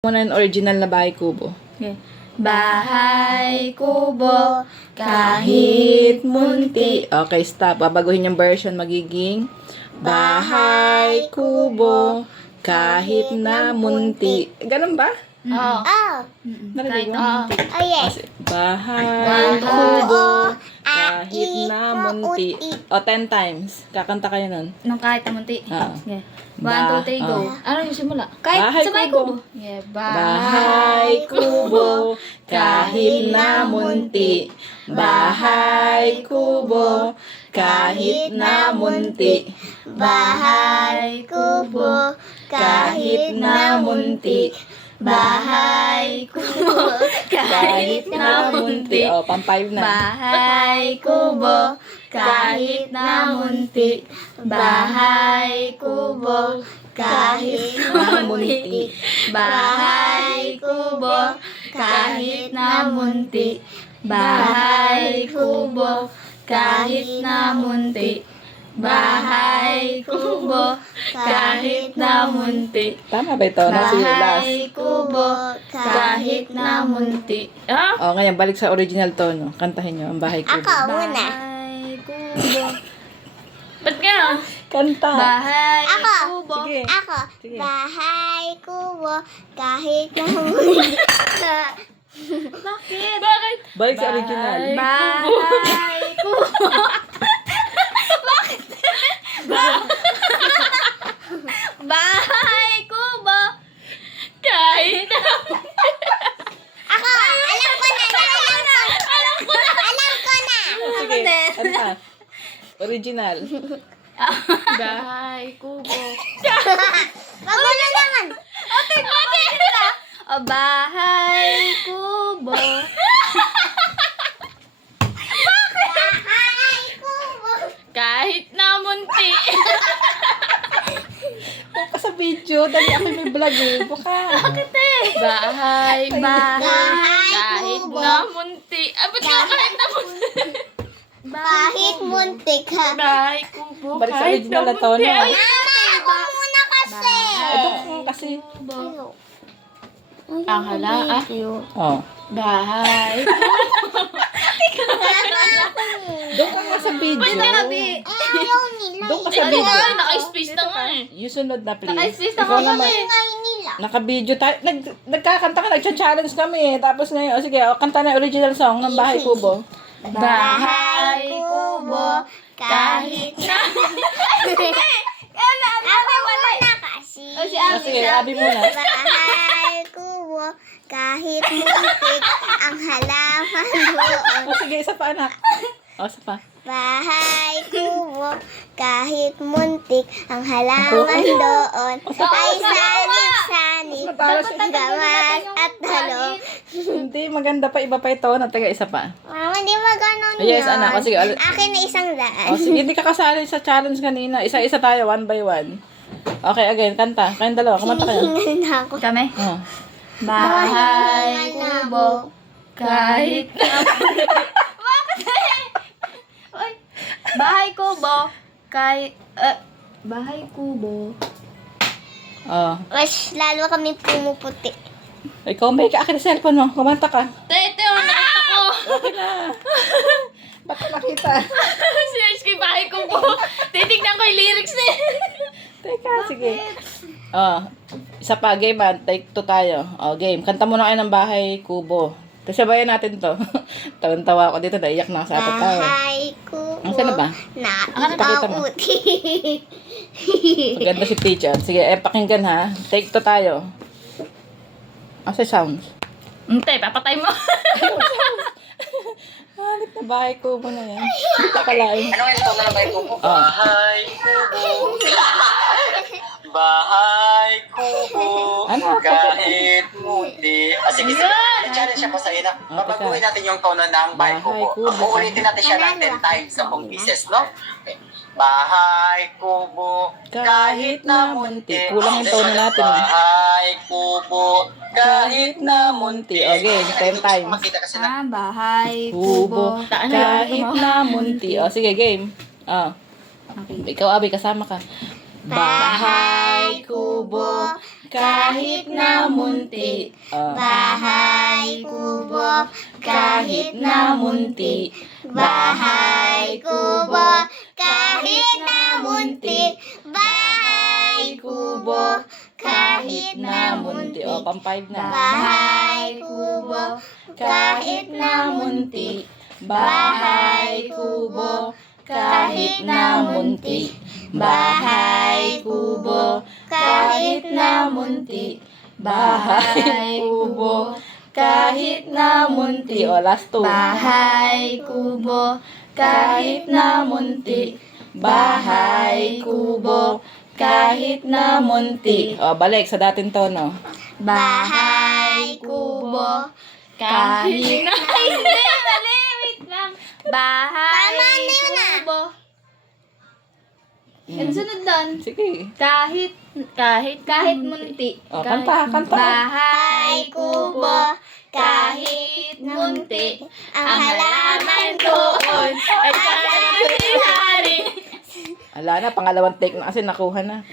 Muna yung original na bahay kubo. Okay. Bahay kubo, kahit munti. Okay, stop. Babaguhin yung version. Magiging bahay kubo, kahit na munti. Ganun ba? Oo. Narinig Kahit mo? na munti. Oh, yes. Bahay kubo, kahit na munti. O, 10 times. Kakanta kayo nun. Nung kahit na munti. Oo. Yeah. 1, 2, 3, go. Ano yung simula? Kahit Bahay sa bahay kubo. kubo. Yeah. Bahay kubo, kahit na munti. Bahay kubo, kahit na munti. Bahay kubo, kahit na munti. Bahay kubo, Kahit na munti. O, pang-5 na. Bahay kubo, kahit na munti. Bahay kubo, kahit na munti. Bahay kubo, kahit na munti. Bahay kubo, kahit na munti. Bahay kubo, kahit na munti. Tama ba ito? Nasa last. Bahay kubo, kahit na munti. Ah? O, ngayon, balik sa original tono. Kantahin nyo ang bahay kubo. Ako muna. Bahay kubo. Ba't gano'n? Kanta. Bahay Ako. kubo. Sige. Ako. Sige. Bahay kubo, kahit na munti. Bakit? Bakit? Balik sa original. Bahay kubo. Bahay kubo. Kahit na Ako, alam ko na. Alam ko na. Sige, kanta. Original. Bahay kubo. Wag mo na naman. Ate! O bahay kubo. Bahay kubo. Kahit na munti. Buka sa video. Dali ako may vlog eh. Buka. Bahay, Bahay kahit kubo. na munti. Ba't nga kahit na munti? Kahit muntik ha. Bahay kubo. Balik sa original na tono. Ay, Mama, ako muna kasi. Ito kasi. Ang hala, ah. Oh. Bahay. Doon ka nga sa video. Ayaw nila. Doon ka sa video. Naka-space na nga eh. You sunod na please. Naka-space na Ikaw nga naman. eh. Ingay nila. Naka-video tayo. Nagkakanta ka, nagcha-challenge kami eh. Tapos ngayon, o sige, kanta na yung original song ng Bahay Kubo. Bahay kubo. Kahit na. Ako muna kasi. O si O Abi. sige, Abi muna. Bahay kubo, kahit muntik ang halaman doon. O sige, isa pa anak. O, isa pa. Bahay kubo, kahit muntik ang halaman doon. Ay sanib-sanib, Matalas siya. gamas at talong. Hindi, maganda pa. Iba pa ito. Nataga isa pa. Mama, di ba ganon Yes, yun? anak. O sige, Akin na isang daan. O sige, hindi ka kasali sa challenge kanina. Isa-isa tayo, 1 by 1. Okay, again, kanta. Kayong dalawa, kumanta kayo. Hinihingal na ako. Kami. Oh. Bahay kubo. Kahit na. Oy. Bahay kubo. Kahit. Bahay kubo. Oh. Mas lalo kami pumuputi. Ikaw, may ka akin sa cellphone mo. Kumanta ka. Tete, nakita ko. Okay na. Ba't ka nakita? Search ko yung bahay kubo. Titignan ko yung lyrics niya. Teka, sige. Oh, isa pa, game man. Take 2 tayo. Oh, game. Kanta muna kayo ng Bahay Kubo. Kasi sabayan natin to. Tawan-tawa ako dito. Naiyak na ako sa apat tayo. Bahay kubo. Ang sana ba? Pakita mo. Nakauti. Maganda si teacher. Sige, pakinggan ha. Take 2 tayo. Asa sounds? Hindi, papatay mo. Hanip na Bahay Kubo na yan. Hindi ka kalain. Ano nga ito na bahay kubo? Oh. Bahay kubo. Bahay kubo. Ano? Kahit munti. Sige, sige. Challenge ako sa ina. Babaguhin natin yung tono ng bahay Bahay kubo. kubo. Uulitin natin siya ng 10 times sa buong pieces, no? Okay. Bahay kubo. Kahit na munti. Kulang yung tono natin, eh. Bahay kubo. Kahit na munti. Okay, 10 times. Makita kasi na. Bahay Kubo. kubo. Kahit na munti. O, sige, game. Oh. Okay. Ikaw, Abi, kasama ka. Bahay Kubo. kahit na munti. Oh. Bahay kubo, Kahit na munti. bahay kubo, kahit na munti. Bahay kubo, kahit na munti. O, pang-5 na. Bahay kubo, Kahit na munti. Bahay kubo. Kahit na munti. Bahay kubo. Kahit na munti. Bahay kubo. Kahit na munti. O, last 2. Bahay kubo, Kahit na munti. Bahay kubo. Kahit na munti. O, balik sa dating tono. bahay kubo, kahit na hindi, mali, wait lang. Bahay Tama na yun, ah. kubo. Ang sunod doon, Sige. kahit munti. O, kanta. Bahay kubo, kahit munti. Ang halaman doon ay kahit hari. Ala na, pangalawang take na kasi nakuha na.